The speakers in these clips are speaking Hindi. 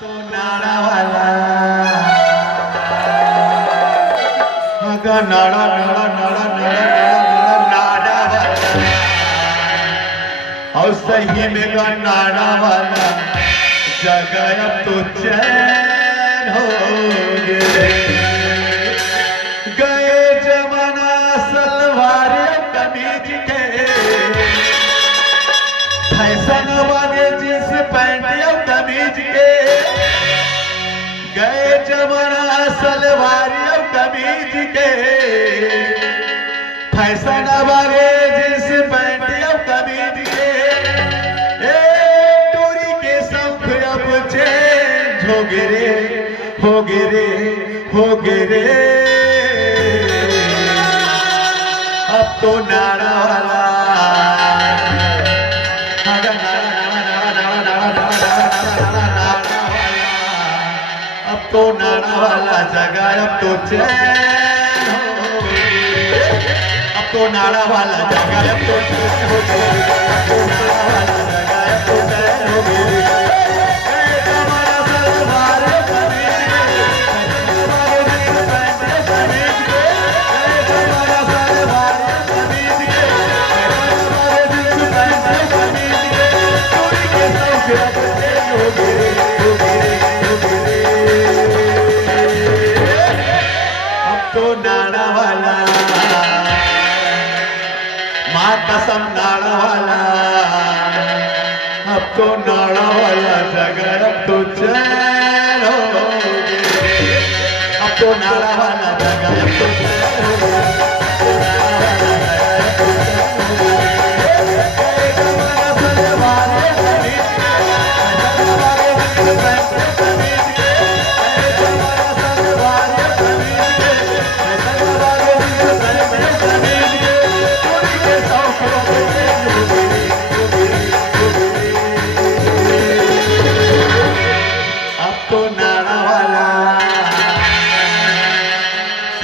तो नाड़ा वाला अगा नाड़ा नाड़ा नाड़ा नाड़ा नाड़ा नाड़ा वाला और सही में गा नाड़ा वाला जगह अब तो चैन हो गए गए जमाना सलवार कमीज के फैशन वाले जींस पैंट और कमीज के गए जमाना सलवार और कमीज के फैशन वाले जींस पैंट और कमीज के टूरी के शौक अब चेंज हो गिरे हो गिरे हो गिरे अब तो नाड़ा वाला अब तो नाड़ा वाला जगह अब तो चैन हो अब तो नाड़ा वाला जगह अब तो चैन हो अब तो नाड़ा वाला जगह अब तो चैन हो नाड़ा वाला माँ कसम नाड़ा वाला अब तो नाड़ा वाला जगह अब तो चैन हो अब तो नाड़ा वाला जगह अब तो चैन हो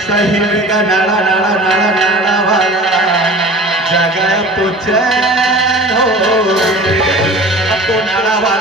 सही का नाड़ा नाड़ा नाड़ा नाड़ा वाला जगह तो चैन हो अब तो नाड़ा वाला